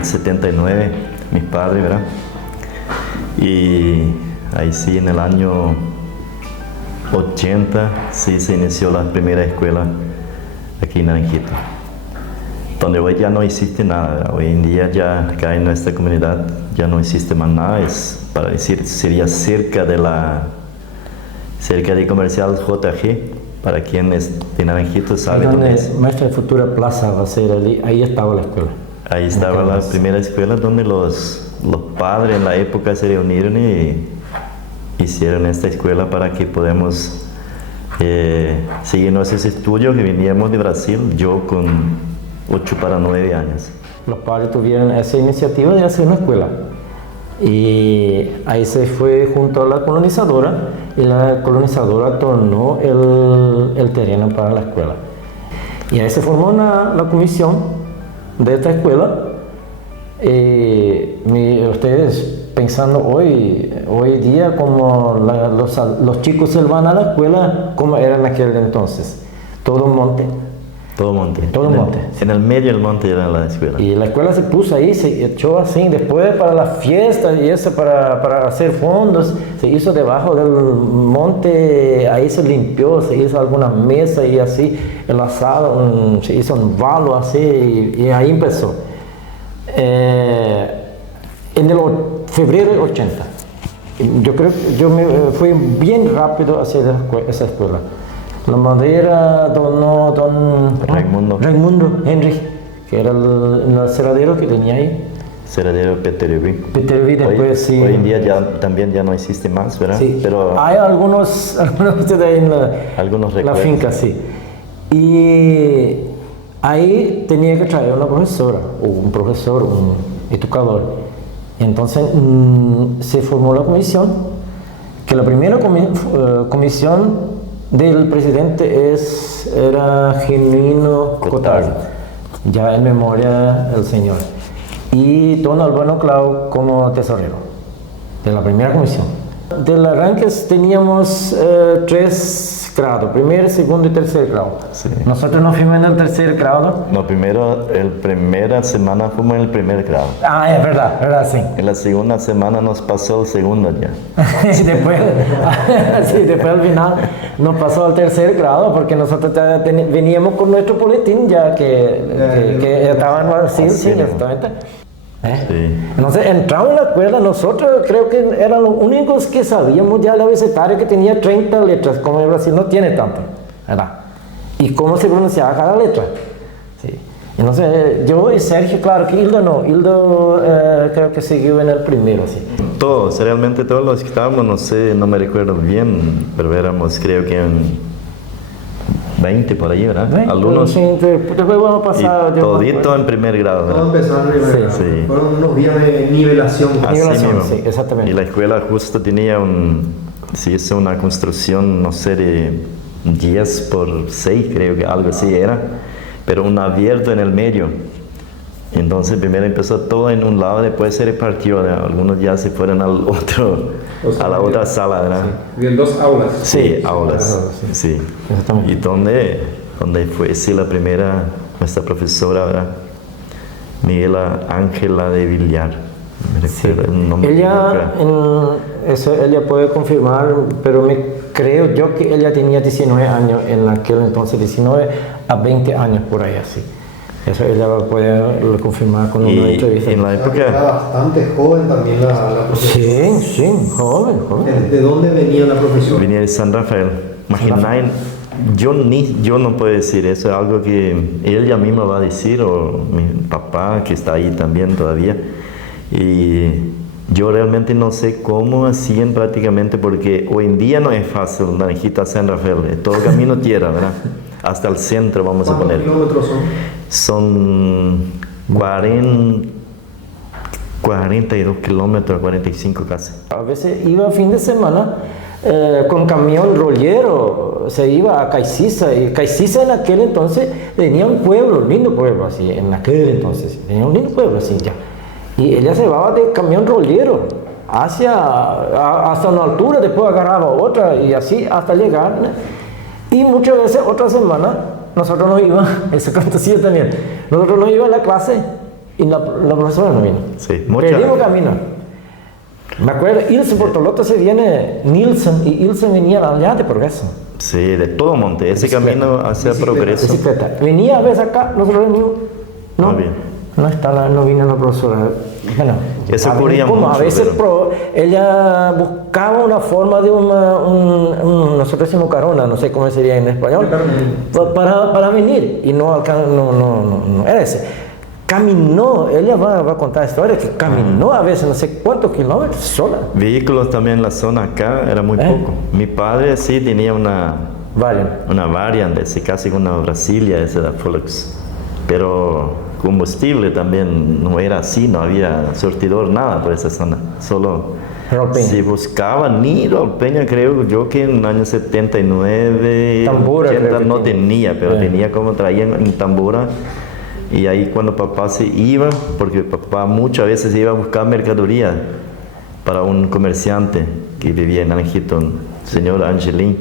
el 79, mis padres, ¿verdad? Y ahí sí, en el año 80, sí se inició la primera escuela aquí en Naranjito, donde hoy ya no existe nada, ¿verdad? Hoy en día ya acá en nuestra comunidad ya no existe más nada, es para decir, sería cerca de Comercial JG, para quien es de Naranjito sabe dónde es. Nuestra futura plaza va a ser ahí estaba la escuela. Ahí estaba la primera escuela donde los padres en la época se reunieron y hicieron esta escuela para que podamos seguir nuestros estudios, que veníamos de Brasil, yo con 8 para 9 años. Los padres tuvieron esa iniciativa de hacer una escuela y ahí se fue junto a la colonizadora y la colonizadora tornó el terreno para la escuela. Y ahí se formó la comisión de esta escuela. Ustedes pensando hoy día como los chicos se van a la escuela, como era en aquel entonces, todo monte. Todo monte. Todo monte. En el medio del monte era la escuela. Y la escuela se puso ahí, se echó así, después para las fiestas y eso, para hacer fondos, se hizo debajo del monte, ahí se limpió, se hizo algunas mesas y así, el asado, se hizo un valo así y ahí empezó. En el febrero de 80, yo creo que yo fui bien rápido hacia esa escuela. La madera don Raimundo Henry, que era el aserradero que tenía ahí. Aserradero Petervi. Después sí. Hoy en día también ya no existe más, ¿verdad? Sí, pero hay algunos de ahí en la finca, sí. Y ahí tenía que traer una profesora, o un profesor, un educador. Entonces se formó la comisión, que la primera comisión del presidente era Genuino Cotard, ya en memoria del señor, y don Albano Clau como tesorero de la primera comisión. Del arranque teníamos 3 grados, primer, segundo y tercer grado. Sí. Nosotros nos fuimos en el tercer grado. No, primera semana fuimos en el primer grado. Ah, es verdad, sí. En la segunda semana nos pasó el segundo ya. después al final nos pasó al tercer grado porque nosotros ya veníamos con nuestro boletín ya que estaban así, sí, exactamente. Sí. Entonces entramos en la escuela, nosotros creo que eran los únicos que sabíamos ya el abecedario, que tenía 30 letras, como en Brasil no tiene tanto, ¿verdad? Y cómo se pronunciaba cada letra. Sí. Entonces yo y Sergio, claro que Hildo no, Hildo creo que siguió en el primero, sí. Todos, realmente todos los que estábamos, no sé, no me recuerdo bien, pero éramos creo que en 20 por ahí, ¿verdad? 20, algunos. Sí, después vamos a pasar. Todito en primer grado, ¿verdad? Todo empezó en primer grado. Sí. Fueron unos días de nivelación. Así mismo. Sí, exactamente. Y la escuela justo tenía se hizo una construcción, no sé, de 10 por 6, creo que algo así era, pero un abierto en el medio. Entonces primero empezó todo en un lado, después se repartió, ¿verdad? Algunos ya se fueron al a la otra sala, ¿verdad? Sí. Habían 2 aulas. Sí, aulas, sí. Y donde fue, sí, la primera, nuestra profesora, ¿verdad? Miguela Ángela de Villar. Me recuerdo el nombre. Ella puede confirmar, pero creo yo que ella tenía 19 años en aquel entonces, 19 a 20 años por ahí así. Eso ella puede confirmar con una entrevista. En la época era bastante joven también la profesora. Sí, joven. ¿De dónde venía la profesora? Venía de San Rafael. Imagínate, yo no puedo decir eso, es algo que ella misma va a decir, o mi papá que está ahí también todavía. Y yo realmente no sé cómo hacían prácticamente, porque hoy en día no es fácil Naranjito a San Rafael, es todo camino tierra, ¿verdad? Hasta el centro vamos a poner. ¿Cuántos kilómetros son? Son 42 kilómetros, 45 casi. A veces iba fin de semana con camión rollero, se iba a Caiciza, y Caiciza en aquel entonces tenía un pueblo, lindo pueblo así, en aquel entonces, tenía un lindo pueblo así ya. Y ella se llevaba de camión rollero hasta una altura, después agarraba otra y así hasta llegar, ¿no? Y muchas veces, otra semana, nosotros nos íbamos, eso fantasía también, nosotros nos íbamos a la clase y la profesora no vino. Sí, perdimos camino. Me acuerdo, Ilse Bortolotto se viene Nilsson, y Ilse venía allá de Progreso. Sí, de todo monte, ese camino hacia Progreso. Bicicleta. Venía a veces acá, nosotros venimos. No, no vino la profesora. Bueno, eso ocurría mucho. A veces ella buscaba una forma de nosotros decimos carona, no sé cómo sería en español, para venir, y no era ese. Caminó, ella va a contar historias que caminó a veces no sé cuántos kilómetros sola. Vehículos también en la zona acá era muy poco. Mi padre sí tenía una Variant, casi una Brasilia, esa era Volks, pero combustible también no era así, no había surtidor, nada por esa zona, solo si buscaban ni Rolpeña, creo yo que en el año 79, Tambura, 80 no tenía, pero tenía como traían en Tambura. Y ahí cuando papá se iba, porque papá muchas veces iba a buscar mercadería para un comerciante que vivía en Angiton, señor Angelín.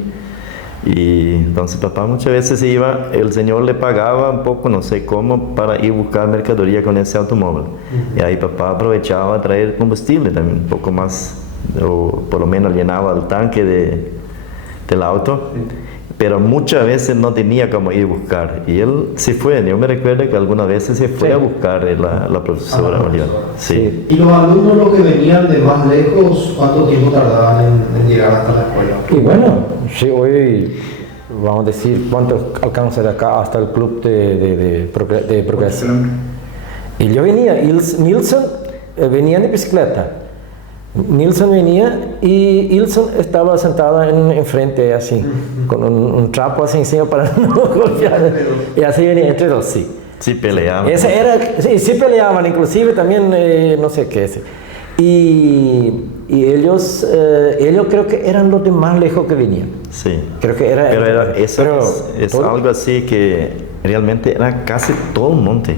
Y entonces papá muchas veces iba, el señor le pagaba un poco, no sé cómo, para ir a buscar mercadería con ese automóvil. Y ahí papá aprovechaba a traer combustible también, un poco más, o por lo menos llenaba el tanque del auto. Pero muchas veces no tenía cómo ir a buscar. Y él se fue. Yo me recuerdo que algunas veces se fue a buscar la profesora. Sí. ¿Y los alumnos, los que venían de más lejos, cuánto tiempo tardaban en llegar hasta la escuela? Y bueno, sí, hoy vamos a decir cuánto alcanza de acá hasta el club de Progreso. Y yo venía, Nilsson venía de bicicleta. Nilsson venía y Ilson estaba sentada enfrente así, con un trapo así encima para no golpear. Y así venía entre dos, sí. Sí peleaban. Sí peleaban, inclusive también, no sé qué es. Y ellos creo que eran los de más lejos que venían. Sí. Creo que era... es algo así que realmente era casi todo un monte.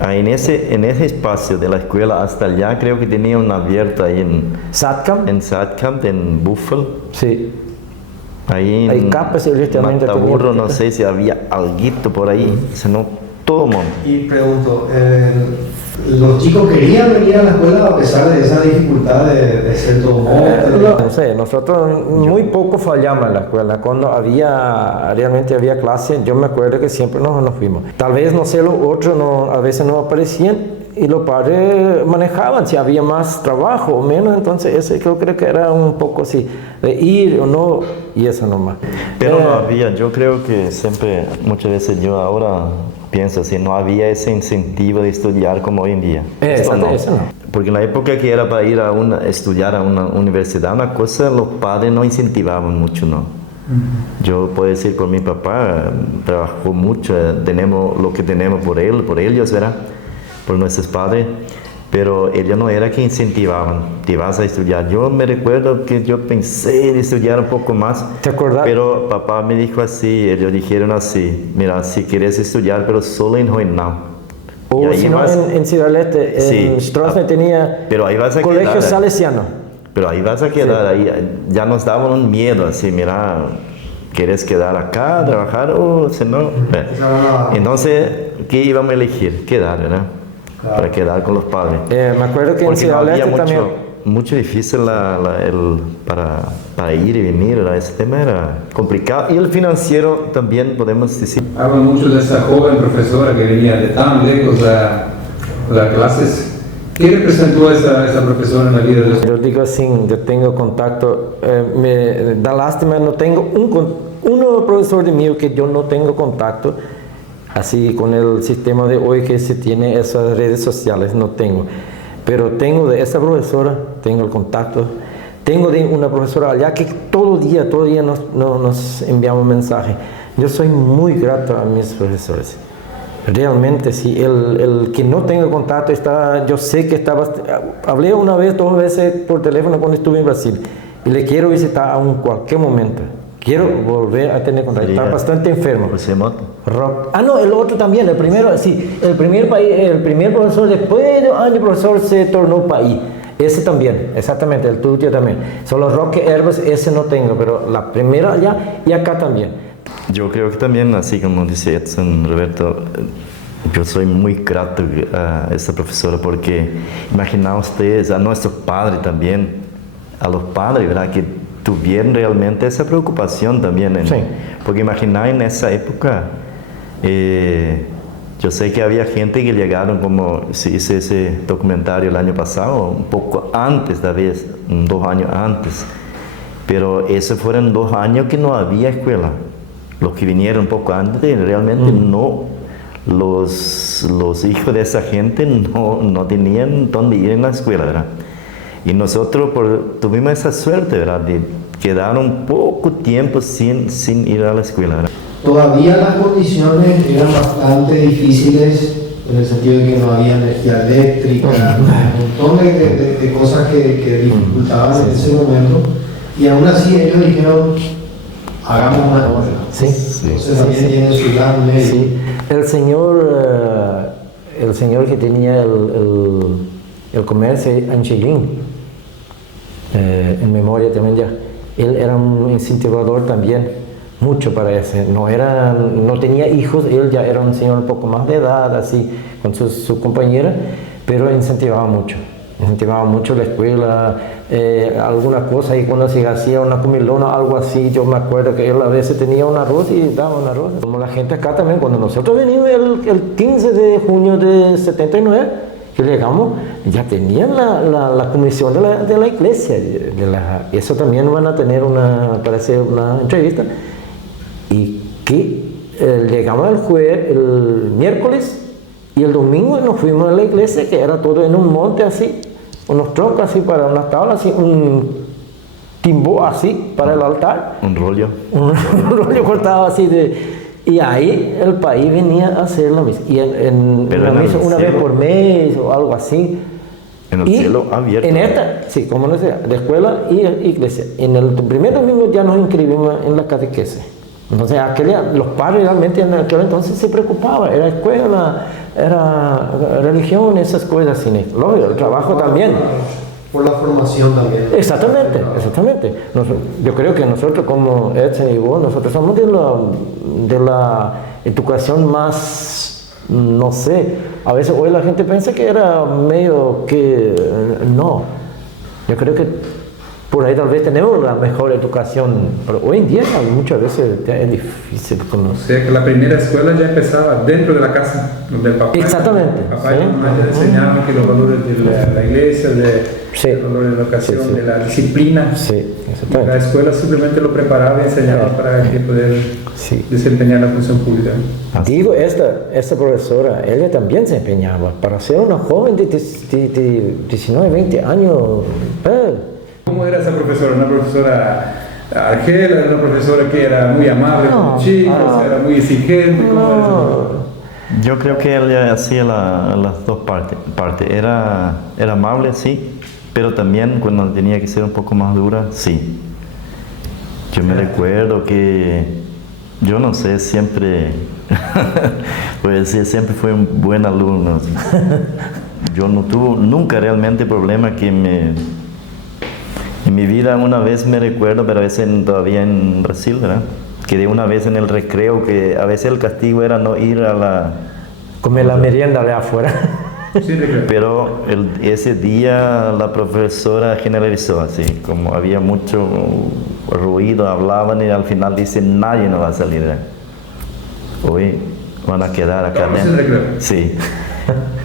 En ese espacio de la escuela hasta allá creo que tenía una abierta ahí en Satkamp, en Buffalo. Sí. Ahí en Mataburro, no sé si había alguito por ahí, sino todo monte. Y pregunto, ¿los chicos querían venir a la escuela a pesar de esa dificultad de ser todo monte? No sé, nosotros muy poco fallamos en la escuela. Cuando realmente había clase, yo me acuerdo que siempre nos fuimos. Tal vez, no sé, los otros a veces no aparecían y los padres manejaban si había más trabajo o menos. Entonces, ese creo que era un poco así, de ir o no, y eso nomás. Pero no había, yo creo que siempre, muchas veces yo ahora pienso así, no había ese incentivo de estudiar como hoy en día. Eso no. Porque en la época que era para ir a estudiar a una universidad, una cosa, los padres no incentivaban mucho, ¿no? Yo puedo decir por mi papá, trabajó mucho, tenemos lo que tenemos por ellos, ¿verdad? Por nuestros padres, pero ellos no era que incentivaban, te vas a estudiar. Yo me recuerdo que yo pensé en estudiar un poco más. ¿Te acuerdas? Pero papá me dijo así, ellos dijeron así, mira, si quieres estudiar, pero solo en Hohenau. O si no, en Ciudad del Este, en Stroessner tenía pero ahí vas a colegio quedar, salesiano. Pero ahí vas a quedar, ahí ya nos daban un miedo, así, mira, ¿quieres quedar acá, trabajar o si no? Entonces, ¿qué íbamos a elegir? Quedar, ¿verdad? Claro. Para quedar con los padres. Me acuerdo que en Ciudad del Este también. Mucho difícil para ir y venir, ¿verdad? Ese tema era complicado. Y el financiero también, podemos decir. Habla mucho de esa joven profesora que venía de tan lejos a las clases. ¿Qué representó esa profesora en la vida de los... Yo digo así, yo tengo contacto, me da lástima, no tengo un profesor de mío que yo no tengo contacto, así con el sistema de hoy que se tiene esas redes sociales, no tengo. Pero tengo de esa profesora, tengo el contacto, tengo de una profesora allá que todo día nos enviamos mensajes. Yo soy muy grato a mis profesores. Realmente, sí, el que no tenga contacto yo sé que hablé una vez, 2 veces por teléfono cuando estuve en Brasil y le quiero visitar a cualquier momento. Quiero volver a tener contacto. Está bastante enfermo. No, el otro también, el primero, sí, el primer profesor, después de años profesor se tornó país. Ese también, exactamente, el tuyo también. Solo Roque Herbes, ese no tengo, pero la primera allá y acá también. Yo creo que también, así como dice Edson, Roberto, yo soy muy grato a esa profesora porque imagina ustedes, a nuestros padres también, a los padres, ¿verdad? Que tuvieron realmente esa preocupación también. Sí. Porque imagina en esa época, yo sé que había gente que llegaron, como se hizo ese documentario el año pasado, un poco antes, tal vez, 2 años antes. Pero esos fueron 2 años que no había escuela. Los que vinieron un poco antes, realmente no. Los hijos de esa gente no tenían dónde ir en la escuela, ¿verdad? Y nosotros tuvimos esa suerte, ¿verdad? De quedar un poco tiempo sin ir a la escuela, ¿verdad? Todavía las condiciones eran bastante difíciles en el sentido de que no había energía eléctrica, un montón de cosas que dificultaban en ese momento. Y aún así ellos dijeron, hagamos una obra. Sí. Entonces también tiene su gran medio. Sí. El señor que tenía el comercio, Angelín, en memoria también ya, él era un incentivador también, mucho para ese. No tenía hijos, él ya era un señor un poco más de edad, así, con su compañera, pero incentivaba mucho la escuela, alguna cosa, y cuando se hacía una comilona, algo así, yo me acuerdo que él a veces tenía un arroz y daba un arroz. Como la gente acá también, cuando nosotros venimos el 15 de junio de 79, que llegamos, ya tenían la comisión de la iglesia. Eso también van a tener parece una entrevista. Y que llegamos el miércoles, y el domingo nos fuimos a la iglesia, que era todo en un monte así, unos troncos así para unas tablas, así, un timbó así para el altar. Un rollo. Un rollo cortado así y ahí el país venía a hacer la misa. Y en la misa una vez por mes o algo así. En el cielo abierto. En esta, sí, como no sé, de escuela y iglesia. En el primer domingo ya nos inscribimos en la catequesis. Entonces, los padres realmente en aquel entonces se preocupaban, era escuela, era religión, esas cosas así. Lógico, el trabajo también. Por la formación también. Exactamente. Yo creo que nosotros como Edson y vos, nosotros somos de la educación más, no sé, a veces hoy la gente piensa que era medio que, no. Yo creo que por ahí tal vez tenemos la mejor educación, pero hoy en día muchas veces es difícil conocer. O sea que la primera escuela ya empezaba dentro de la casa del papá. Exactamente. Papá y mamá ya enseñaban que los valores de la iglesia, los valores de la educación, de la disciplina. Sí, exactamente. La escuela simplemente lo preparaba y enseñaba para que poder desempeñar la función pública. Digo, esta profesora, ella también se empeñaba para ser una joven de 19, 20 años. ¿Cómo era esa profesora? ¿Una profesora argela? ¿Era una profesora que era muy amable con los chicos? ¿Era muy exigente? ¿Cómo era esa? Yo creo que ella hacía las dos partes. Era amable, sí, pero también cuando tenía que ser un poco más dura, sí. Yo me recuerdo que, yo no sé, siempre, puedo decir, siempre fue un buen alumno. Yo no tuve nunca realmente problema que en mi vida una vez me recuerdo, pero a veces todavía en Brasil, ¿verdad? Quedé una vez en el recreo, que a veces el castigo era no ir a comer la merienda de afuera. Sí, pero ese día la profesora generalizó así, como había mucho ruido, hablaban y al final dicen, nadie no va a salir. Hoy van a quedar acá adentro. Sí.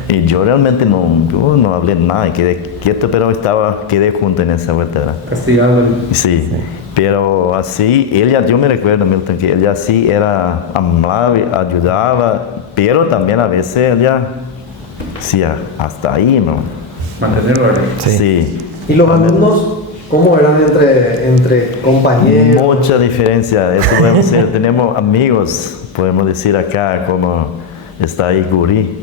Y yo realmente no hablé nada, quedé quieto, pero quedé junto en esa vuelta, ¿verdad? Castigado. Sí, pero así, yo me recuerdo, Milton, que ella sí era amable, ayudaba, pero también a veces ella, sí, hasta ahí, ¿no? Mantener orden. Sí. ¿Y los alumnos cómo eran entre compañeros? Mucha diferencia, eso podemos decir, tenemos amigos, podemos decir acá, como está ahí Guri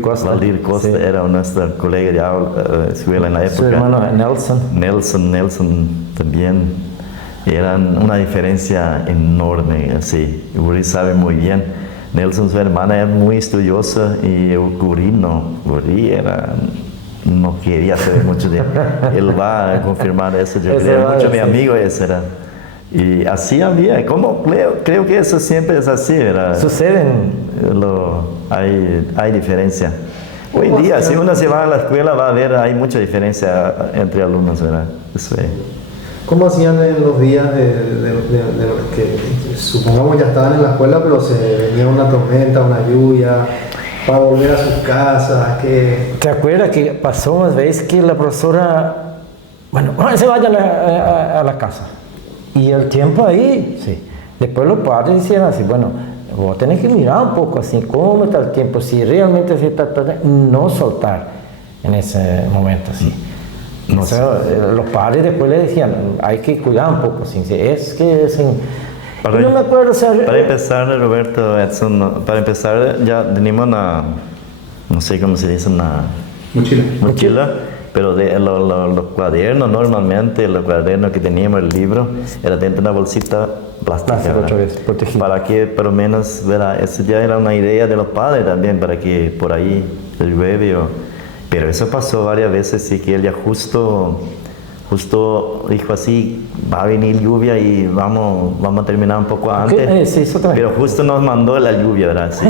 Costa. Valdir Costa, sí. Era nuestra colega de escuela en la época. Su hermano Nelson también. Eran una diferencia enorme, así. Guri sabe muy bien. Nelson, su hermana, era muy estudiosa y Guri no. Guri no quería saber mucho de él. Él va a confirmar eso. Yo creo mucho mi amigo ese era. Y así había, creo que eso siempre es así, ¿verdad? Suceden hay diferencia. Hoy en día, si uno se va a la escuela, va a ver, hay mucha diferencia entre alumnos, ¿verdad? Eso es. ¿Cómo hacían en los días de los que supongamos ya estaban en la escuela, pero se venía una tormenta, una lluvia, para volver a sus casas? ¿Te acuerdas que pasó una vez que la profesora, bueno, se vayan a la casa? Y el tiempo ahí, sí. Después los padres decían así, bueno, vos tenés que mirar un poco así, cómo está el tiempo, si realmente se está, no soltar en ese momento así. No, o sea, los padres después le decían, hay que cuidar un poco, así, es que no me acuerdo, o sea, para empezar, Roberto, Edson, para empezar ya teníamos una, no sé cómo se dice, una mochila, pero los cuadernos normalmente, los cuadernos que teníamos, el libro, era dentro de una bolsita plástica, otra vez, para que por lo menos, ¿verdad? Eso ya era una idea de los padres también, para que por ahí el llueve pero eso pasó varias veces, sí, que él ya justo dijo así, va a venir lluvia y vamos a terminar un poco antes. Sí, eso también. Pero justo nos mandó la lluvia, ¿verdad? Sí.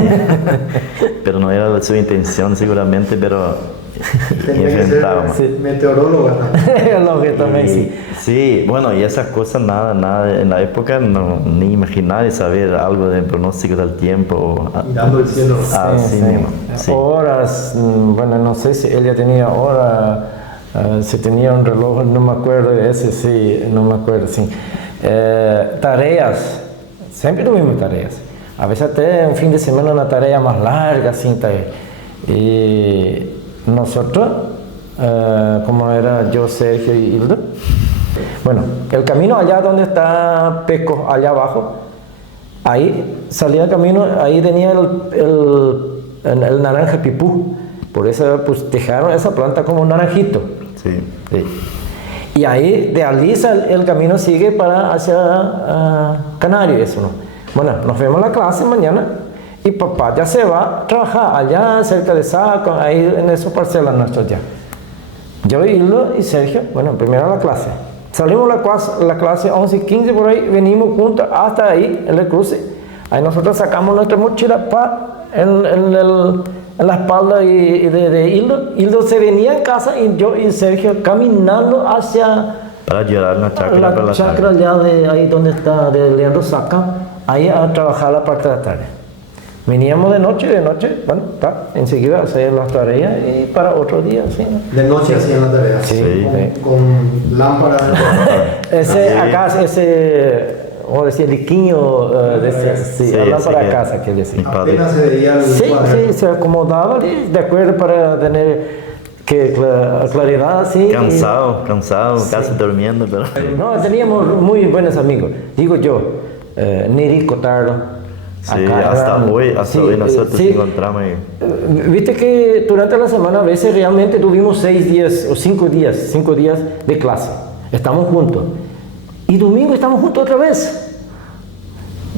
Pero no era su intención seguramente, pero enfrentábamos. Meteoróloga también. Sí. Sí, bueno, y esas cosas nada, en la época ni imaginar y saber algo del pronóstico del tiempo. Mirando el cielo. Sí. Mismo. Sí. Horas, bueno, no sé si él ya tenía horas, si tenía un reloj, no me acuerdo de ese, sí, no me acuerdo, sí. Tareas, siempre tuvimos tareas. A veces hasta un fin de semana una tarea más larga, sin tarea. Y nosotros, como era yo, Sergio y Hilda, bueno, el camino allá donde está Peco, allá abajo, ahí salía el camino, ahí tenía el naranja pipú, por eso pues dejaron esa planta como un naranjito. Sí. Y ahí, de Aliza, el camino sigue para hacia Canario, eso, ¿no? Bueno, nos vemos en la clase mañana. Y papá ya se va a trabajar allá cerca de Saco, ahí en esos parcelas nuestros ya. Yo, Hildo y Sergio, bueno, primero la clase. Salimos la clase 11:15 por ahí, venimos juntos hasta ahí, en el cruce. Ahí nosotros sacamos nuestra mochila en la espalda de Hildo. Hildo se venía en casa y yo y Sergio caminando hacia... Para llevar la chacra la chacra allá de ahí donde está, de Leandro Saca, ahí a trabajar la parte de la tarde. Veníamos de noche, bueno, enseguida hacían las tareas y para otro día, sí. De noche hacían las tareas, sí. Con lámpara. O decía liquiño, la lámpara de casa, que decía. Apenas se veía el se acomodaba de acuerdo para tener claridad, así. Cansado, casi durmiendo, pero... No, teníamos muy buenos amigos. Digo yo, Neri Cotardo. Sí, hasta hoy nosotros encontramos ahí. Viste que durante la semana a veces realmente tuvimos 6 días o 5 días de clase. Estamos juntos. Y domingo estamos juntos otra vez.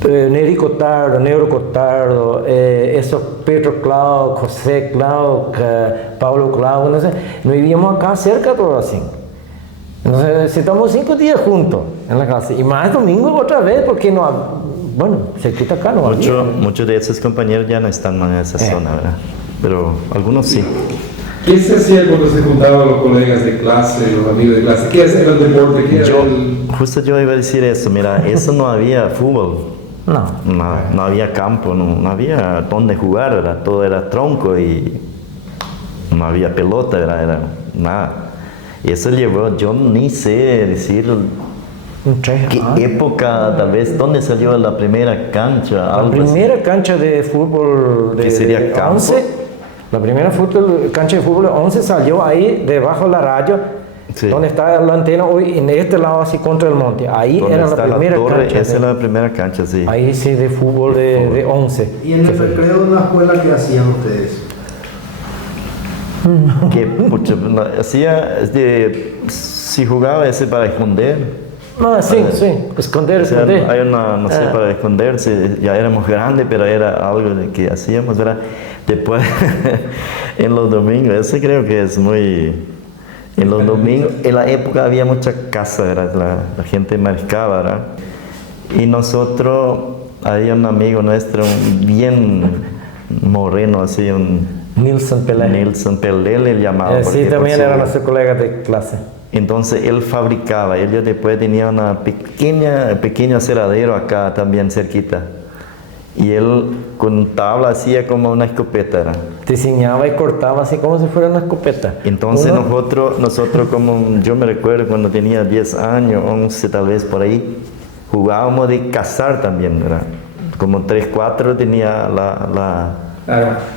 Neri Cotardo, Neuro Cotardo, Pedro Clau, José Clau, Pablo Clau, no sé. Nos vivíamos acá cerca todo así. Entonces estamos 5 días juntos en la clase. Y más domingo otra vez porque no... Bueno, se quita acá, no había. Muchos de esos compañeros ya no están en esa zona, ¿verdad? Pero algunos sí. ¿Qué se hacía cuando se juntaban los colegas de clase, los amigos de clase? ¿Qué era el deporte? Justo yo iba a decir eso, mira, eso no había fútbol. No había campo, no había dónde jugar, ¿verdad? Todo era tronco y no había pelota, ¿verdad? Era nada. Y eso llevó, yo ni sé decir... ¿Qué época, tal vez, dónde salió la primera cancha? La primera cancha de fútbol de 11, la primera cancha de fútbol 11 salió ahí debajo de la radio, donde está la antena hoy, en este lado así contra el monte. Ahí era la primera cancha. Esa es la primera cancha, sí. Ahí sí, de fútbol de 11. ¿Y en el recreo de la escuela qué hacían ustedes? Si jugaba ese para esconder. Esconder. Hay una, no sé, para esconderse, ya éramos grandes, pero era algo que hacíamos, ¿verdad? Después, en los domingos, ese creo que es muy... En los domingos, en la época había mucha casa, ¿verdad? La gente mariscaba, ¿verdad? Y nosotros, había un amigo nuestro bien moreno, así, un Nilsson Pelé. Nilsson Pelé le llamaba. Sí, también era nuestro colega de clase. Entonces él fabricaba, él después tenía una pequeño aserradero acá también cerquita. Y él con tabla hacía como una escopeta. ¿Era? Diseñaba y cortaba así como si fuera una escopeta. Entonces nosotros como yo me recuerdo cuando tenía 10 años, 11 tal vez por ahí, jugábamos de cazar también, ¿verdad? Como 3, 4 tenía la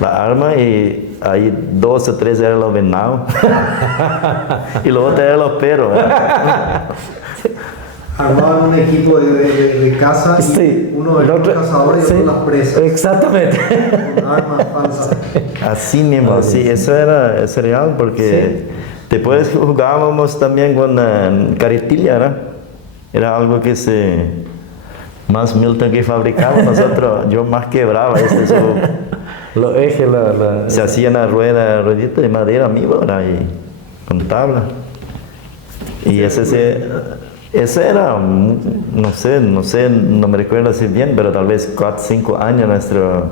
arma y ahí 2 o 3 eran los venados y los otros eran los perros. Armaban un equipo de caza y sí, uno de los cazadores y otro las presas. Exactamente. Con armas falsas. Así mismo, sí, eso era real porque después jugábamos también con carretilla, ¿verdad? Era algo que más Milton que fabricaba nosotros, yo más quebraba los ejes, se hacía una ruedita de madera mismo, ¿verdad? Y con tabla. Y ese era, no sé, no me recuerdo así bien, pero tal vez 4, 5 años nuestro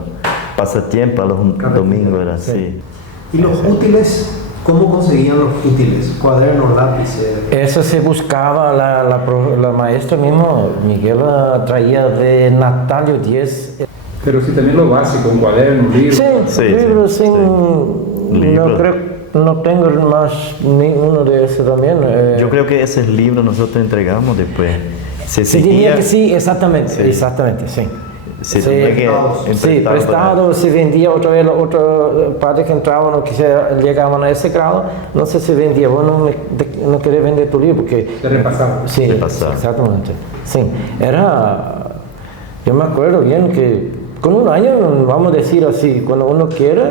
pasatiempo a los domingos era así. ¿Y los útiles? ¿Cómo conseguían los útiles? Cuadernos, lápices. Eso se buscaba, la maestra mismo, Miguel, traía de Natalio 10. Pero sí, también lo básico, un cuaderno, libros. Sí, libros sin... No tengo más ninguno de esos también. Yo creo que ese libro nosotros entregamos después. Se diría que sí, exactamente, sí. Prestado, se vendía otra vez, otro padre que entraban o que llegaban a ese grado, no sé si vendía, bueno, no quería vender tu libro porque... Se repasaba. Sí, exactamente. Sí, yo me acuerdo bien que con un año, vamos a decir así, cuando uno quiere...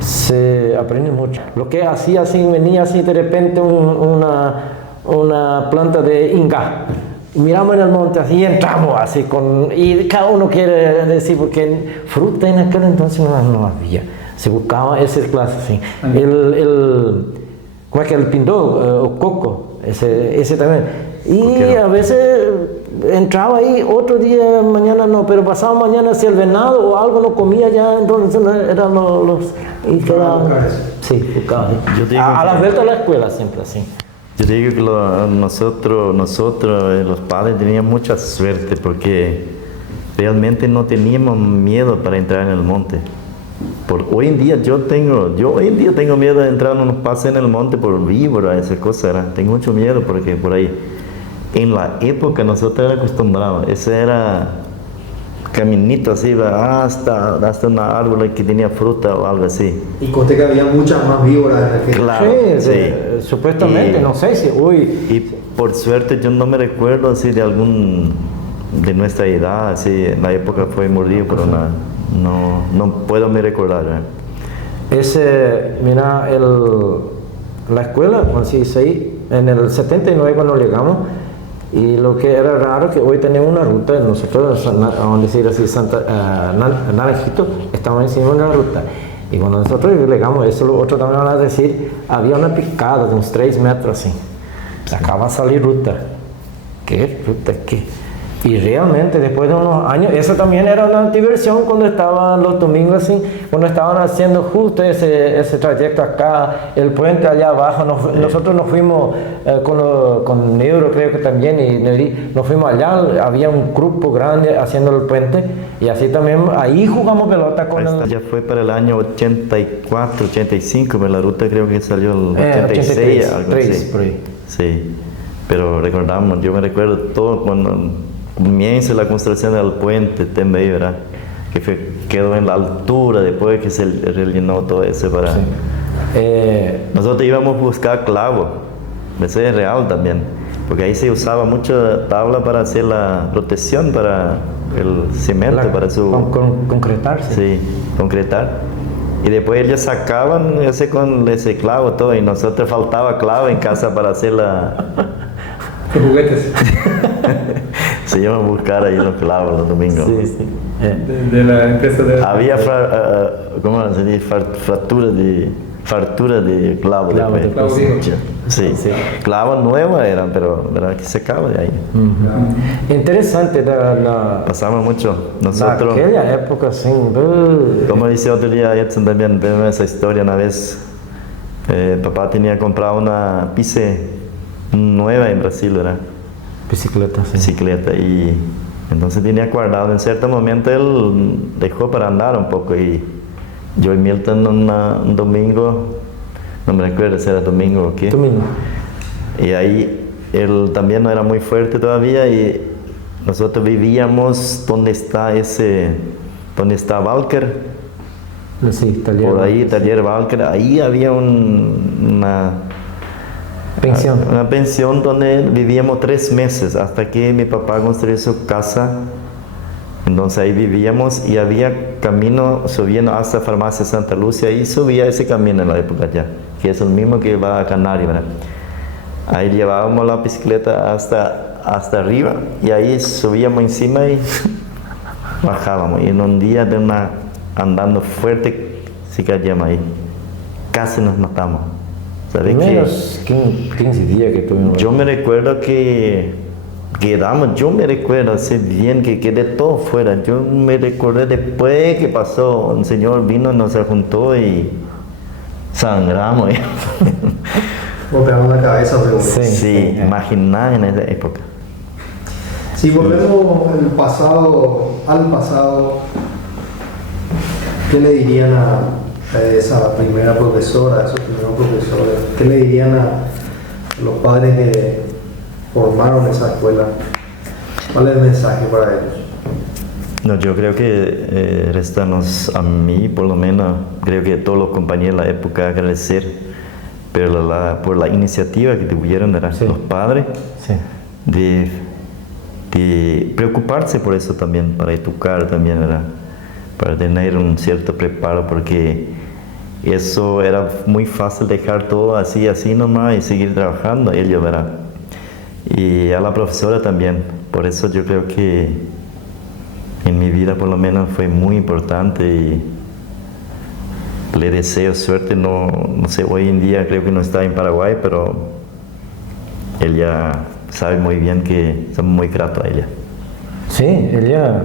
se aprende mucho. Lo que hacía así, venía así de repente una planta de inga. Miramos en el monte así y entramos así y cada uno quiere decir, porque fruta en aquel entonces no había. Se buscaba esas clases así. ¿Cómo es que el pindó o coco? Ese también. Y a veces entraba ahí, otro día, mañana no, pero pasado mañana si el venado o algo no comía ya, entonces eran los y quedaban. Sí, buscaba. A la vuelta a la escuela siempre así. Yo digo que nosotros los padres teníamos mucha suerte porque realmente no teníamos miedo para entrar en el monte. Hoy en día yo hoy en día tengo miedo de entrar en unos pases en el monte por víbora, esa cosa, ¿verdad? Tengo mucho miedo porque por ahí, en la época nosotros éramos acostumbrados, ese era caminito así, hasta un árbol que tenía fruta o algo así. Y conté que había muchas más víboras en aquel. Claro, sí. Supuestamente, no sé si hoy... Y por suerte yo no me recuerdo así de de nuestra edad, así, en la época fue mordido, pero no puedo me recordar. Mira, la escuela, consiste ahí, en el 79 cuando llegamos, y lo que era raro que hoy tenemos una ruta, nosotros, vamos a decir así, Naranjito, estamos encima de una ruta. Y cuando nosotros llegamos, eso lo otro también van a decir, había una picada de unos 3 metros así. Acaba de salir ruta. ¿Qué ruta? ¿Qué? Y realmente después de unos años, eso también era una diversión cuando estaban los domingos así, cuando estaban haciendo justo ese trayecto acá, el puente allá abajo, nosotros nos fuimos con Neuro creo que también, y Neri, nos fuimos allá, había un grupo grande haciendo el puente, y así también, ahí jugamos pelota con Ya fue para el año 84, 85, pero la ruta creo que salió el 86, algo así. Por ahí. Sí, pero recordamos, yo me recuerdo todo cuando comienza la construcción del puente también, ¿verdad? Que quedó en la altura después que se rellenó todo eso para... Sí. Nosotros íbamos a buscar clavos, eso es real también, porque ahí se usaba mucha tabla para hacer la protección para el cemento, para su... concretarse. Sí, concretar. Y después ellos sacaban con ese clavo todo, y nosotros faltaba clavo en casa para hacer la... Los juguetes. Se iban a buscar ahí los clavos los domingos. Sí. De la empresa de... Había fracturas fartura de clavo después. Clavo viejo. Sí, clavos nuevos eran, pero verdad que se acaba de ahí. Interesante Pasamos mucho. Nosotros, aquella época, sin ver. como dice otro día Edson también, vemos esa historia una vez. Papá tenía comprado una pice nueva en Brasil, ¿verdad? Bicicleta, y entonces tenía guardado. En cierto momento él dejó para andar un poco, y yo y Milton un domingo, no me recuerdo si era domingo o qué. Y ahí él también no era muy fuerte todavía, y nosotros vivíamos donde está Walker. Sí, taller. Por ahí, taller Walker, ahí había una pensión donde vivíamos 3 meses, hasta que mi papá construyó su casa. Entonces ahí vivíamos, y había camino subiendo hasta Farmacia Santa Lucia, y subía ese camino en la época ya, que es el mismo que va a Canarias, ¿verdad? Ahí llevábamos la bicicleta hasta arriba, y ahí subíamos encima y bajábamos, y en un día andando fuerte se caíamos ahí, casi nos matamos. ¿Sabes Menos 15 días que tuvimos. Yo me recuerdo que quedamos, yo me recuerdo así bien que quedé todo fuera. Yo me recordé después que pasó, un señor vino, nos juntó y sangramos. Golpearon la cabeza, seguro. Sí, imaginá en esa época. Si volvemos al pasado, ¿qué le dirían a esa primera profesora, a esos primeros profesores? ¿Qué le dirían a los padres que formaron esa escuela? ¿Cuál es el mensaje para ellos? No, yo creo que restanos a mí, por lo menos, creo que a todos los compañeros de la época agradecer por la iniciativa que tuvieron los padres, de preocuparse por eso también, para educar también, ¿verdad? Para tener un cierto preparo, porque eso era muy fácil dejar todo así nomás y seguir trabajando, ellos, ¿verdad? Y a la profesora también. Por eso yo creo que en mi vida por lo menos fue muy importante, y le deseo suerte. No sé, hoy en día creo que no está en Paraguay, pero ella sabe muy bien que somos muy gratos a ella. Sí, ella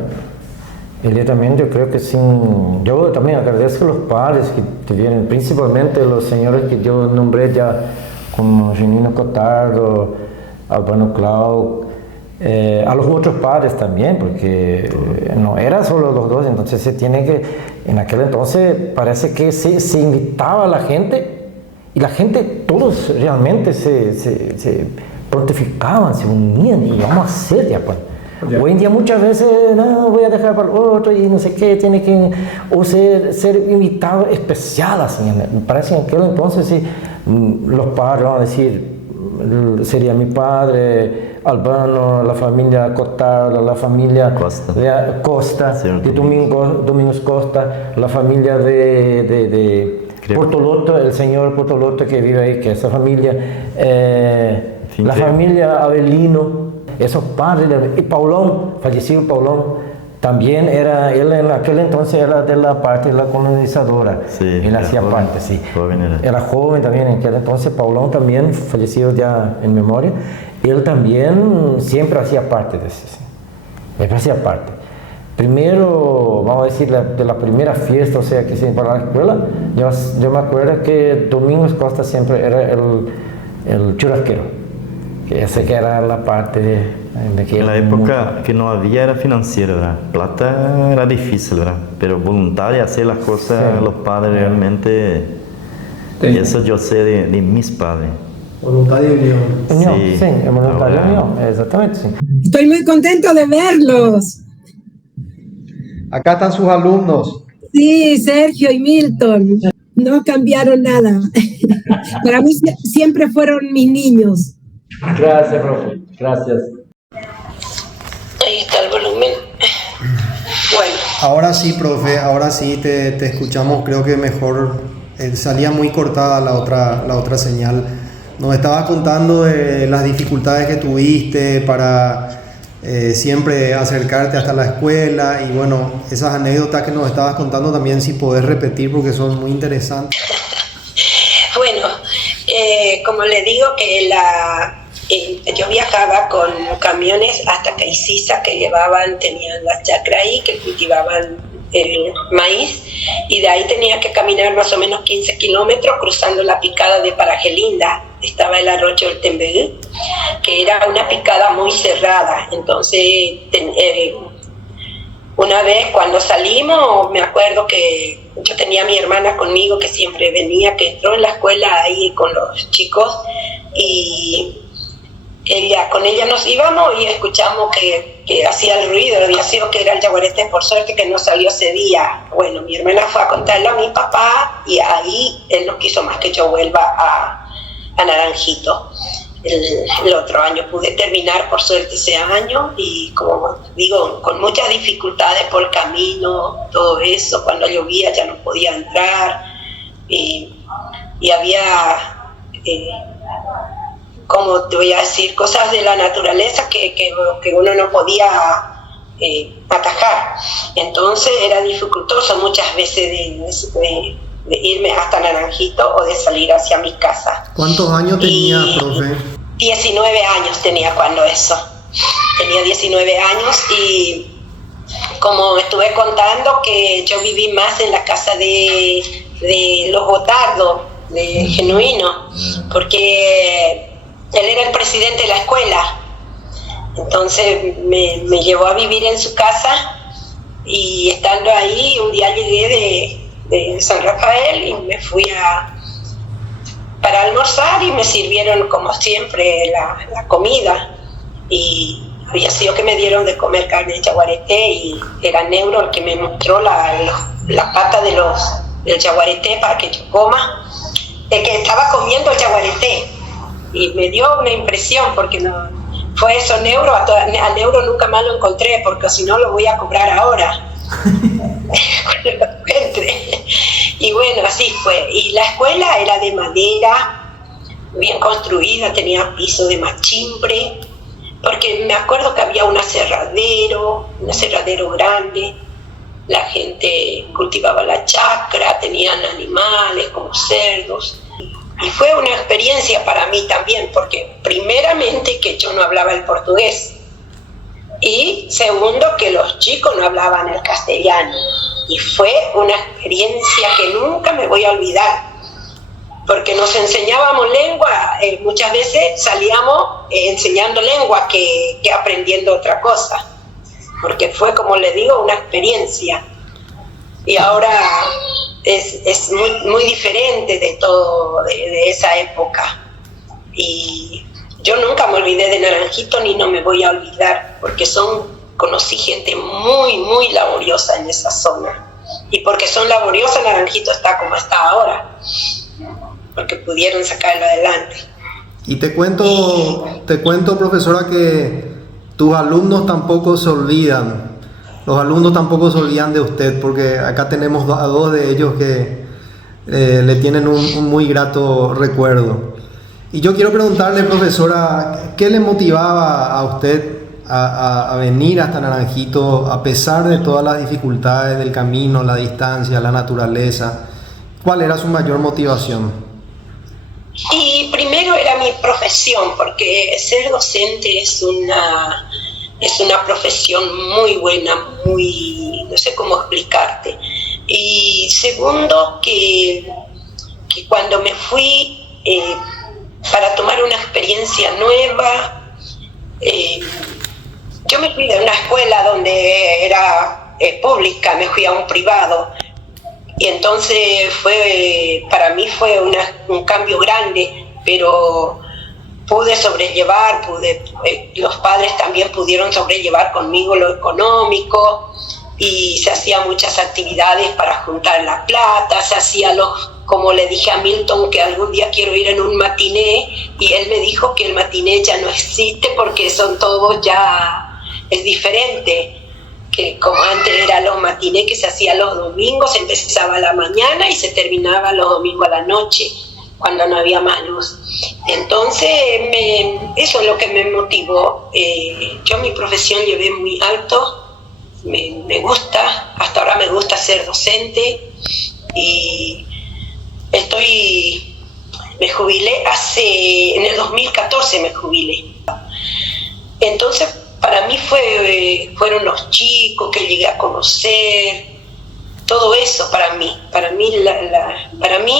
también, yo creo que yo también agradezco a los padres que tuvieron, principalmente los señores que yo nombré ya, como Genino Cotardo, Albano Clau, a los otros padres también, porque no era solo los dos. Entonces se tiene que, en aquel entonces parece que se invitaba a la gente, y la gente, todos realmente se prontificaban, se unían, y vamos a hacer ya, pues. Hoy en día muchas veces, no, voy a dejar para el otro y no sé qué, tiene que ser invitado especial, así. Me parece que en aquel entonces sí, los padres van a decir, sería mi padre, Albano, la familia Cotardo, la familia Costa, de Domingos Costa, la familia de Portoloto, el señor Portoloto que vive ahí, que esa familia, la familia Avelino. Esos padres, y Paulón, fallecido Paulón, también él en aquel entonces era de la parte de la colonizadora. Sí, él hacía joven, parte, sí. Joven era joven también en aquel entonces. Paulón también, fallecido ya en memoria, él también siempre hacía parte de eso. Sí. Siempre hacía parte. Primero, vamos a decir, de la primera fiesta, o sea, que se para la escuela, yo me acuerdo que Domingos Costa siempre era el churrasquero. Ese que era la parte de que... En la época que no había era financiero, ¿verdad? Plata era difícil, ¿verdad? Pero voluntaria, hacer las cosas, los padres realmente... Y eso yo sé de mis padres. Voluntario y unión. Sí, voluntario y unión, exactamente, sí. Estoy muy contento de verlos. Acá están sus alumnos. Sí, Sergio y Milton. No cambiaron nada. Para mí siempre fueron mis niños. Gracias, profe. Gracias. Ahí está el volumen. Bueno. Ahora sí, profe, ahora sí te escuchamos, creo que mejor. Salía muy cortada la otra señal. Nos estabas contando de las dificultades que tuviste para siempre acercarte hasta la escuela, y bueno, esas anécdotas que nos estabas contando también, si podés repetir, porque son muy interesantes. como le digo, que yo viajaba con camiones hasta Caiciza, que tenían las chacras ahí, que cultivaban el maíz, y de ahí tenía que caminar más o menos 15 kilómetros cruzando la picada de Paragelinda. Estaba el arroyo del Tembeguí, que era una picada muy cerrada. Entonces, una vez cuando salimos, me acuerdo que yo tenía a mi hermana conmigo, que siempre venía, que entró en la escuela ahí con los chicos, y con ella nos íbamos y escuchamos que hacía el ruido, había sido que era el yaguareté, por suerte que no salió ese día. Bueno, mi hermana fue a contarle a mi papá, y ahí él no quiso más que yo vuelva a Naranjito. El otro año pude terminar, por suerte, ese año, y como digo, con muchas dificultades por el camino, todo eso. Cuando llovía ya no podía entrar, y había, como te voy a decir, cosas de la naturaleza que uno no podía atajar. Entonces era dificultoso muchas veces de irme hasta Naranjito o de salir hacia mi casa. ¿Cuántos años tenía, profe? 19 años tenía cuando eso. Tenía 19 años, y como estuve contando, que yo viví más en la casa de los Gotardo, de Genuino, porque él era el presidente de la escuela. Entonces me llevó a vivir en su casa, y estando ahí, un día llegué de San Rafael y me fui para almorzar, y me sirvieron como siempre la comida, y había sido que me dieron de comer carne de yaguareté, y era Neuro el que me mostró la pata del yaguareté para que yo coma, el que estaba comiendo el yaguareté, y me dio una impresión, porque no fue eso Neuro, a Neuro nunca más lo encontré, porque si no lo voy a cobrar ahora. Cuando lo encuentre. Y bueno, así fue. Y la escuela era de madera, bien construida, tenía piso de machimbre, porque me acuerdo que había un aserradero grande, la gente cultivaba la chacra, tenían animales como cerdos. Y fue una experiencia para mí también, porque primeramente que yo no hablaba el portugués, y segundo que los chicos no hablaban el castellano, y fue una experiencia que nunca me voy a olvidar, porque nos enseñábamos lengua, muchas veces salíamos enseñando lengua que aprendiendo otra cosa, porque fue, como le digo, una experiencia, y ahora es muy, muy diferente de todo, de esa época. Y yo nunca me olvidé de Naranjito, ni no me voy a olvidar, porque conocí gente muy, muy laboriosa en esa zona. Y porque son laboriosas, Naranjito está como está ahora, porque pudieron sacarlo adelante. Y te cuento, profesora, que tus alumnos tampoco se olvidan. Los alumnos tampoco se olvidan de usted, porque acá tenemos a dos de ellos que le tienen un muy grato recuerdo. Y yo quiero preguntarle, profesora, ¿qué le motivaba a usted a venir hasta Naranjito a pesar de todas las dificultades del camino, la distancia, la naturaleza? ¿Cuál era su mayor motivación? Y primero era mi profesión, porque ser docente es una profesión muy buena, no sé cómo explicarte. Y segundo, que cuando me fui para tomar una experiencia nueva, yo me fui de una escuela donde era pública, me fui a un privado, y entonces para mí fue un cambio grande, pero pude sobrellevar, los padres también pudieron sobrellevar conmigo lo económico, y se hacían muchas actividades para juntar la plata, se hacía como le dije a Milton, que algún día quiero ir en un matiné, y él me dijo que el matiné ya no existe porque son todos ya, es diferente, que como antes eran los matinés que se hacían los domingos, se empezaba a la mañana y se terminaba los domingos a la noche, cuando no había más luz. Entonces, eso es lo que me motivó. Yo mi profesión llevé muy alto, me gusta, hasta ahora me gusta ser docente, y estoy Me jubilé en el 2014 me jubilé. Entonces, para mí fueron los chicos que llegué a conocer, todo eso para mí. Para mí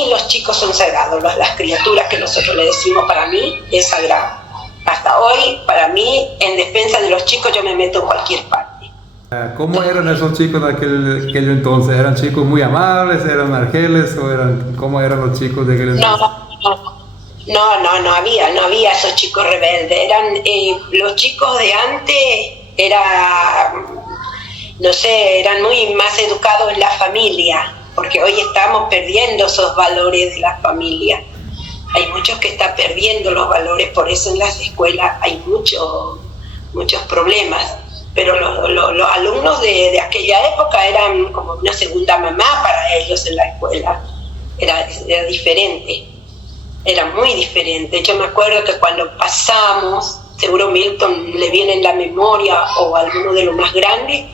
los chicos son sagrados, las criaturas que nosotros le decimos para mí es sagrado. Hasta hoy, para mí, en defensa de los chicos, yo me meto en cualquier parte. ¿Cómo eran esos chicos de aquel entonces? ¿Eran chicos muy amables, eran argeles o cómo eran los chicos de aquel entonces? No había esos chicos rebeldes. Eran los chicos de antes, eran muy más educados en la familia, porque hoy estamos perdiendo esos valores de la familia. Hay muchos que están perdiendo los valores, por eso en las escuelas hay muchos problemas. Pero los alumnos de aquella época eran como una segunda mamá para ellos en la escuela. Era diferente, era muy diferente. Yo me acuerdo que cuando pasamos, seguro Milton le viene en la memoria o alguno de los más grandes,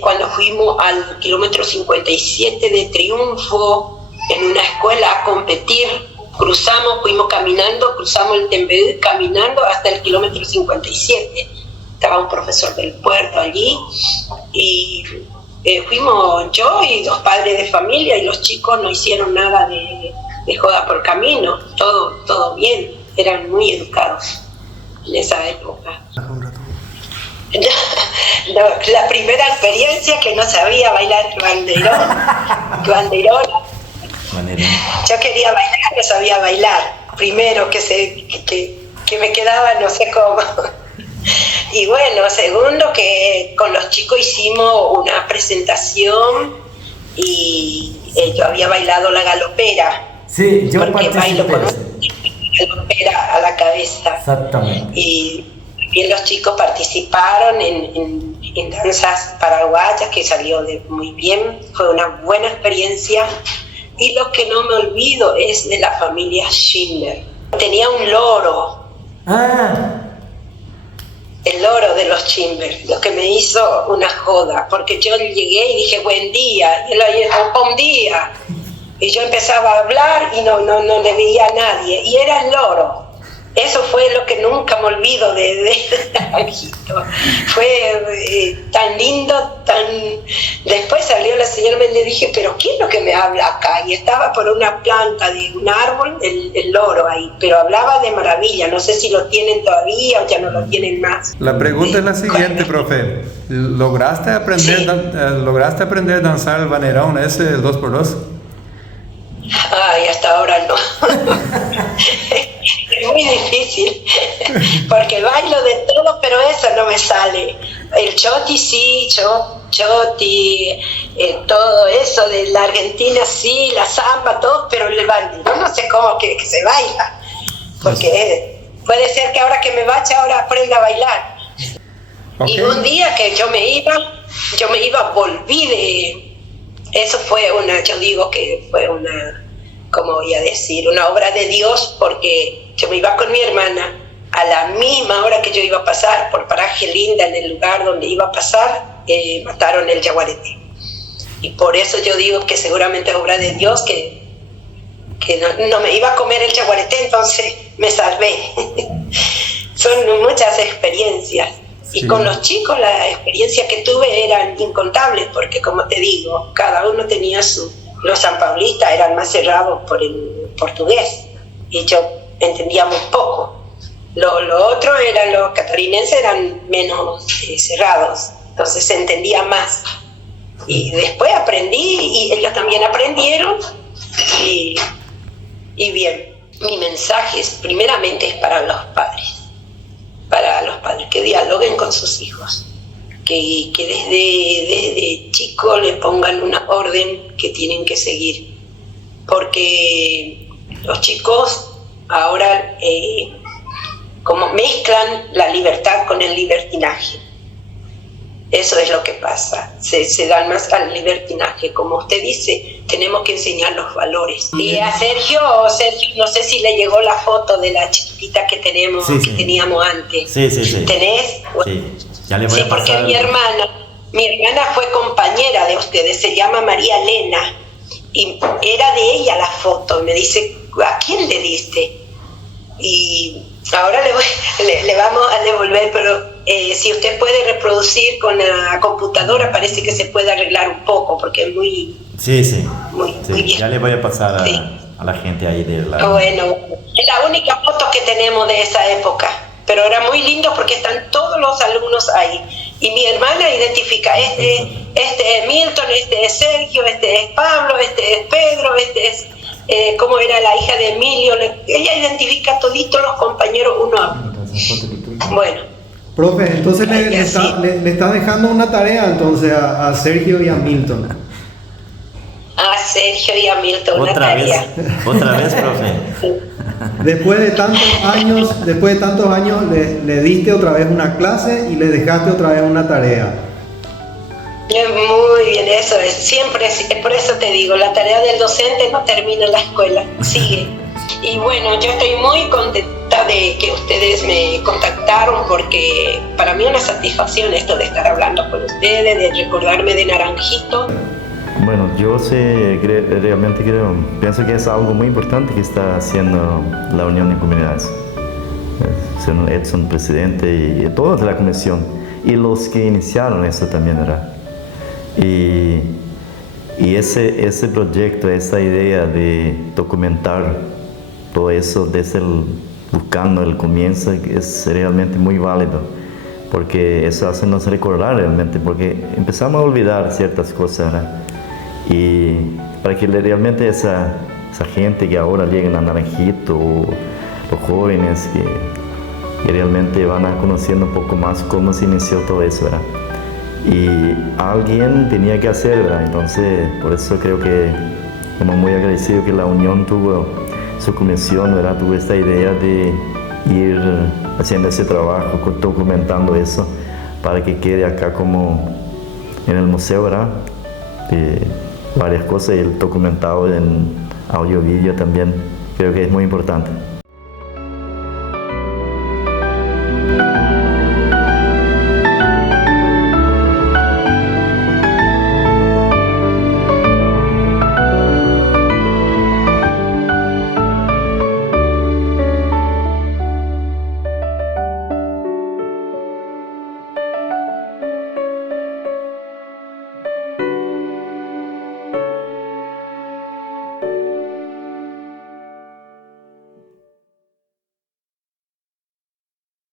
cuando fuimos al kilómetro 57 de Triunfo en una escuela a competir, fuimos caminando, cruzamos el Tembedú caminando hasta el kilómetro 57. Estaba un profesor del puerto allí y fuimos yo y 2 padres de familia, y los chicos no hicieron nada de joda por camino, todo bien, eran muy educados en esa época. La primera experiencia que no sabía bailar banderón. Yo quería bailar, no sabía bailar. Primero que me quedaba no sé cómo. Y bueno, segundo que con los chicos hicimos una presentación y yo había bailado la galopera. Sí, yo porque bailo con una participé. galopera a la cabeza. Exactamente. Y también los chicos participaron en danzas paraguayas, que salió muy bien, fue una buena experiencia. Y lo que no me olvido es de la familia Schindler. Tenía un loro. El loro de los Schindler, lo que me hizo una joda, porque yo llegué y dije buen día, y él buen día, y yo empezaba a hablar y no le veía a nadie, y era el loro. Eso fue lo que nunca me olvido de Agito. Fue tan lindo, Después salió la señora y le dije, pero ¿quién es lo que me habla acá? Y estaba por una planta de un árbol, el loro ahí, pero hablaba de maravilla. No sé si lo tienen todavía o ya no lo tienen más. La pregunta es la siguiente, profe. ¿Lograste aprender a danzar el banderón, ese del 2x2? Ay, hasta ahora no. Es muy difícil, porque bailo de todo, pero eso no me sale. El choti sí, choti, todo eso de la Argentina sí, la samba, todo, pero el banderón no sé cómo que se baila, porque puede ser que ahora que me vaya ahora aprenda a bailar. Okay. Y un día que yo me iba, volví eso fue yo digo que fue ¿cómo voy a decir? Una obra de Dios, porque yo me iba con mi hermana, a la misma hora que yo iba a pasar por Paraje Linda, en el lugar donde iba a pasar, mataron el yaguareté. Y por eso yo digo que seguramente es obra de Dios, que no me iba a comer el yaguareté, entonces me salvé. Son muchas experiencias. Y con los chicos las experiencias que tuve eran incontables, porque como te digo, cada uno tenía los sanpaulistas eran más cerrados por el portugués, y yo entendía muy poco. Lo otro los catarinenses eran menos cerrados, entonces se entendía más. Y después aprendí, y ellos también aprendieron, y bien. Mi mensaje primeramente es para los padres que dialoguen con sus hijos, que desde chico le pongan una orden que tienen que seguir, porque los chicos ahora como mezclan la libertad con el libertinaje. Eso es lo que pasa, se dan más al libertinaje. Como usted dice, tenemos que enseñar los valores. Y a Sergio, no sé si le llegó la foto de la chiquitita que teníamos antes. Sí. ¿Tenés? Sí, ya le voy a pasar. Porque mi hermana fue compañera de ustedes, se llama María Elena, y era de ella la foto. Me dice, ¿a quién le diste? Y ahora le vamos a devolver, pero si usted puede reproducir con la computadora, parece que se puede arreglar un poco, porque es muy... Sí. Muy bien. Ya le voy a pasar Sí. a la gente ahí de la... Bueno, es la única foto que tenemos de esa época, pero era muy lindo porque están todos los alumnos ahí. Y mi hermana identifica, este es Milton, este es Sergio, este es Pablo, este es Pedro, este es... como era la hija de Emilio, ella identifica toditos los compañeros uno a uno. Bueno. Profe, entonces le está dejando una tarea entonces a Sergio y a Milton. A Sergio y a Milton, una Otra tarea. vez, profe. Después de tantos años le diste otra vez una clase y le dejaste otra vez una tarea. Muy bien, eso es. Siempre, por eso te digo, la tarea del docente no termina en la escuela, sigue. Y bueno, yo estoy muy contenta de que ustedes me contactaron, porque para mí es una satisfacción esto de estar hablando con ustedes, de recordarme de Naranjito. Bueno, yo realmente pienso que es algo muy importante que está haciendo la Unión de Comunidades. Siendo Edson presidente y toda la comisión, y los que iniciaron eso también, ¿verdad? Y ese proyecto, esa idea de documentar todo eso buscando el comienzo, es realmente muy válido, porque eso hace nos recordar realmente, porque empezamos a olvidar ciertas cosas, ¿verdad? Y para que realmente esa gente que ahora lleguen a Naranjito, o los jóvenes que realmente van a conociendo un poco más cómo se inició todo eso, ¿verdad? Y alguien tenía que hacer, ¿verdad? Entonces, por eso creo que estamos muy agradecidos que la Unión tuvo su comisión, ¿verdad? Tuvo esta idea de ir haciendo ese trabajo, documentando eso, para que quede acá como en el museo, ¿verdad? Varias cosas, y el documentado en audio-vídeo también, creo que es muy importante.